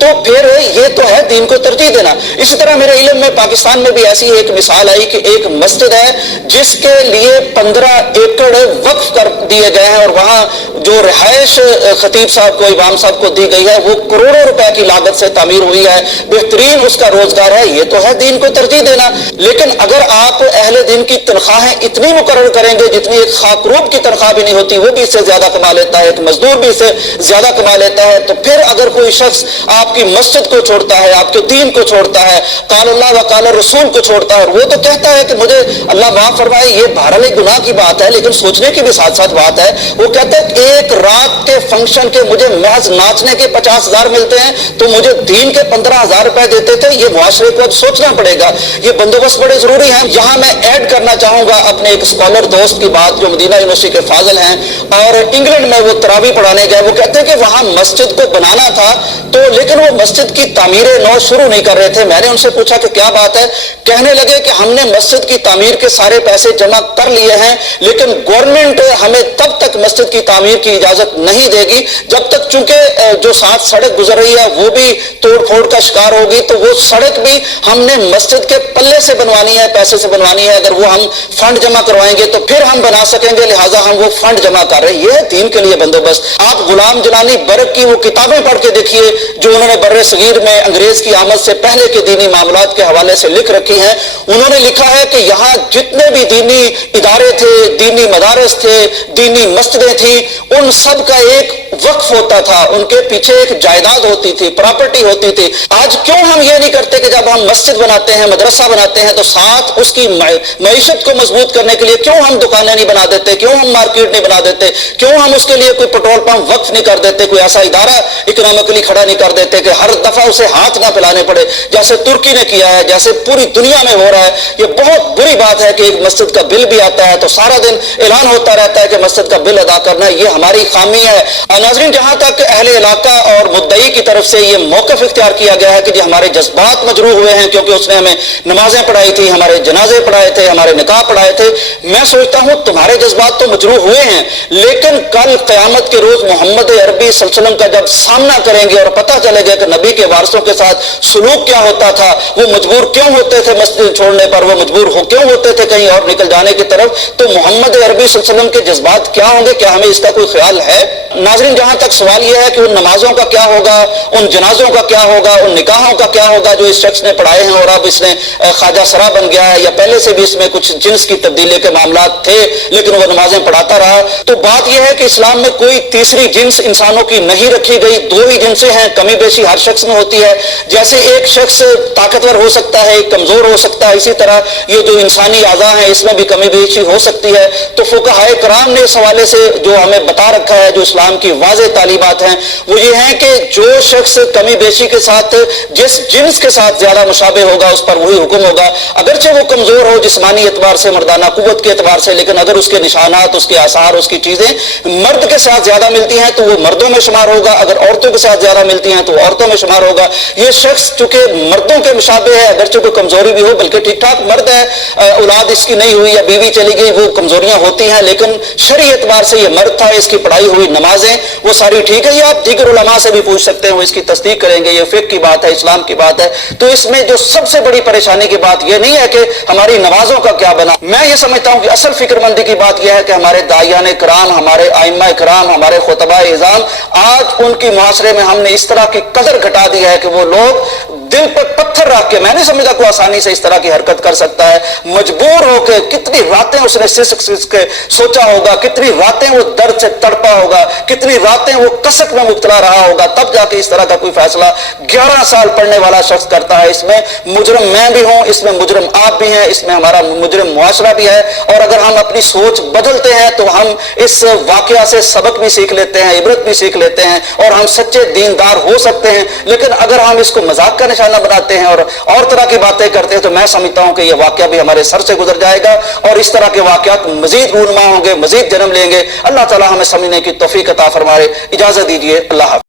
تو پھر یہ تو ہے دین کو ترجیح دینا. اسی طرح میرے علم میں پاکستان میں بھی ایسی ایک مثال آئی کہ ایک مسجد ہے جس کے لیے 15 ایکڑ وقف کر دیے گئے ہیں, اور وہاں جو رہائش خطیب صاحب کو, امام صاحب کو دی گئی ہے, وہ کروڑوں روپے کی لاگت سے تعمیر ہوئی ہے, بہترین اس کا روزگار ہے. یہ تو ہے دین کو ترجیح دینا. لیکن اگر آپ اہل دین کی تنخواہیں اتنی مقرر کریں گے جتنی ایک خاکروب کی تنخواہ بھی نہیں ہوتی, وہ بھی اس سے زیادہ کما لیتا ہے, ایک مزدور بھی اس سے زیادہ کما لیتا ہے, تو پھر اگر کوئی شخص آپ کی مسجد کو چھوڑتا ہے, آپ کے دین کو چھوڑتا ہے, قال اللہ و قال رسول کو چھوڑتا ہے, اور وہ تو کہتا ہے کہ مجھے اللہ معاف فرمائے, یہ بہرحال ایک گناہ کی بات ہے لیکن سوچنے کی بھی ساتھ ساتھ بات ہے. وہ کہتا ہے ایک رات کے فنکشن کے مجھے محض ناچنے کے 50,000 ملتے ہیں, تو مجھے دین کے 15,000 روپے دیتے تھے. یہ معاشرے کو اب سوچنا پڑے گا, یہ بندوبست بڑے ضروری ہیں. یہاں میں ایڈ کرنا چاہوں گا اپنے ایک اسکالر دوست کی بات جو مدینہ یونیورسٹی کے فاضل ہیں, اور انگلینڈ میں وہ تراویح پڑھانے گئے. وہ کہتے ہیں کہ وہاں مسجد کو بنانا تھا تو لیکن وہ مسجد کی تعمیر نو شروع نہیں کر رہے تھے. میں نے ان سے پوچھا کہ کیا بات ہے, کہنے لگے کہ ہم نے مسجد کی تعمیر کے سارے پیسے جمع کر لیے ہیں, لیکن گورنمنٹ ہمیں تب تک مسجد کی تعمیر کی اجازت نہیں دے گی جب تک, چونکہ جو ساتھ سڑک گزر رہی ہے وہ بھی توڑ پھوڑ کا شکار ہوگی, تو وہ سڑک بھی ہم نے مسجد کے پلے سے بنوانی ہے, پیسے سے بنوانی ہے. اگر وہ ہم فنڈ جمع کروائیں گے تو پھر ہم بنا سکیں گے, لہٰذا ہم وہ فنڈ جمع کر رہے ہیں. یہ ہے دین کے لیے بندوبست. آپ غلام جلانی برق کی وہ کتابیں پڑھ کے دیکھیے جو انہوں نے بر صغیر میں انگریز کی آمد سے پہلے کے دینی معاملات کے حوالے سے لکھ رکھی ہیں. انہوں نے لکھا ہے کہ یہاں جتنے بھی دینی ادارے تھے, دینی مدارس تھے, دینی مسجدیں تھیں, ان سب کا ایک وقف ہوتا تھا, ان کے پیچھے ایک جائیداد ہوتی تھی, پراپرٹی ہوتی تھی. آج کیوں ہم یہ نہیں کرتے کہ جب ہم مسجد بناتے ہیں, مدرسہ بناتے ہیں, تو ساتھ اس کی معیشت کو مضبوط کرنے کے لیے کیوں ہم دکانیں نہیں بنا دیتے, کیوں ہم مارکیٹ نہیں بنا دیتے, کیوں ہم اس کے لیے کوئی پیٹرول پمپ وقف نہیں کر دیتے, کوئی ایسا ادارہ اکنامکلی کھڑا نہیں کر دیتے کہ ہر دفعہ اسے ہاتھ نہ پھیلانے پڑے, جیسے ترکی نے کیا ہے, جیسے پوری دنیا میں ہو رہا ہے. یہ بہت بری بات ہے کہ ایک مسجد کا بل بھی آتا ہے تو سارا دن اعلان ہوتا رہتا ہے کہ مسجد کا بل ادا کرنا, یہ ہماری خامی ہے. ناظرین, جہاں تک اہل علاقہ اور مدعی کی طرف سے یہ موقف اختیار کیا گیا ہے کہ جی ہمارے جذبات مجروح ہوئے ہیں کیونکہ اس نے ہمیں نمازیں پڑھائی تھی, ہمارے جنازے پڑھائے تھے, ہمارے نکاح پڑھائے تھے, میں سوچتا ہوں تمہارے جذبات تو مجروح ہوئے ہیں, لیکن کل قیامت کے روز محمد عربی صلی اللہ علیہ وسلم کا جب سامنا کریں گے اور پتہ چلے گا کہ نبی کے وارثوں کے ساتھ سلوک کیا ہوتا تھا, وہ مجبور کیوں ہوتے تھے مسجد چھوڑنے پر, وہ مجبور کیوں ہوتے تھے کہیں اور نکل جانے کی طرف, تو محمد عربی صلی اللہ علیہ وسلم کے جذبات کیا ہوں گے, کیا ہمیں اس کا کوئی خیال ہے؟ ناظرین, جہاں تک سوال یہ ہے کہ ان نمازوں کا کیا ہوگا, ان جنازوں کا کیا ہوگا, ان نکاحوں کا کیا ہوگا جو اس شخص نے پڑھائے ہیں اور اب اس نے خواجہ سرا بن گیا ہے, یا پہلے سے بھی اس میں کچھ جنس کی تبدیلی کے معاملات تھے لیکن وہ نمازیں پڑھاتا رہا. تو بات یہ ہے کہ اسلام میں کوئی تیسری جنس انسانوں کی نہیں رکھی گئی, دو ہی جنسیں ہیں, کمی بیشی ہر شخص میں ہوتی ہے. جیسے ایک شخص طاقتور ہو سکتا ہے, ایک کمزور ہو سکتا ہے, اسی طرح یہ جو انسانی اعضاء ہیں اس میں بھی کمی بیشی ہو سکتی ہے. تو فقہائے کرام نے اس حوالے سے جو ہمیں بتا رکھا ہے, جو اسلام کی واضح تعلیمات ہیں, وہ یہ ہیں کہ جو شخص کمی بیشی کے ساتھ جس جنس کے ساتھ زیادہ مشابہ ہوگا اس پر وہی حکم ہوگا, اگرچہ وہ کمزور ہو جسمانی اعتبار سے, مردانہ قوت کے اعتبار سے, لیکن اگر اس کے نشانات, اس کے آثار, اس کی چیزیں مرد کے ساتھ زیادہ ملتی ہیں تو وہ مردوں میں شمار ہوگا, اگر عورتوں کے ساتھ زیادہ ملتی ہیں تو وہ عورتوں میں شمار ہوگا. یہ شخص چونکہ مردوں کے مشابہ ہے, اگرچہ کوئی کمزوری بھی ہو, بلکہ ٹھیک ٹھاک مرد ہے, اولاد اس کی نہیں ہوئی یا بیوی چلی گئی, وہ کمزوریاں ہوتی ہیں, لیکن شرعی اعتبار سے یہ مرد تھا, اس کی پڑھائی ہوئی نمازیں وہ ساری ٹھیک ہے. یہ آپ دیگر علماء سے بھی پوچھ سکتے ہیں, وہ اس کی تصدیق کریں گے, یہ فقہ کی بات ہے, اسلام کی بات ہے. تو اس میں جو سب سے بڑی پریشانی کی بات یہ نہیں ہے کہ ہماری نمازوں کا کیا بنا. میں یہ سمجھتا ہوں کہ اصل فکر مندی کی بات یہ ہے کہ ہمارے داعیان کرام, ہمارے ائمہ کرام, ہمارے خطباء اعظام, آج ان کی معاشرے میں ہم نے اس طرح کی قدر گھٹا دی ہے کہ وہ لوگ دل پر پتھر رکھ کے, میں نہیں سمجھتا کوئی آسانی سے اس طرح کی حرکت کر سکتا ہے, مجبور ہو کے کتنی راتیں اس نے سسک کے سوچا ہوگا, کتنی راتیں وہ درد سے تڑپا ہوگا, کتنی راتیں وہ کسک میں مبتلا رہا ہوگا, تب جا کے اس طرح کا کوئی فیصلہ 11 سال پڑھنے والا شخص کرتا ہے. اس میں مجرم میں بھی ہوں, اس میں مجرم آپ بھی ہیں, اس میں ہمارا مجرم معاشرہ بھی ہے. اور اگر ہم اپنی سوچ بدلتے ہیں تو ہم اس واقعہ سے سبق بھی سیکھ لیتے ہیں, عبرت بھی سیکھ لیتے ہیں, اور ہم سچے دیندار ہو سکتے ہیں. لیکن اگر ہم اس کو مذاق کا نشانہ بناتے ہیں اور طرح کی باتیں کرتے ہیں تو میں سمجھتا ہوں کہ یہ واقعہ بھی ہمارے سر سے گزر جائے گا, اور اس طرح کے واقعات مزید رونما ہوں گے, مزید جنم لیں گے. اللہ تعالی ہمیں سمجھنے کی توفیق عطا فرمائے. اجازت دیجیے, اللہ حافظ.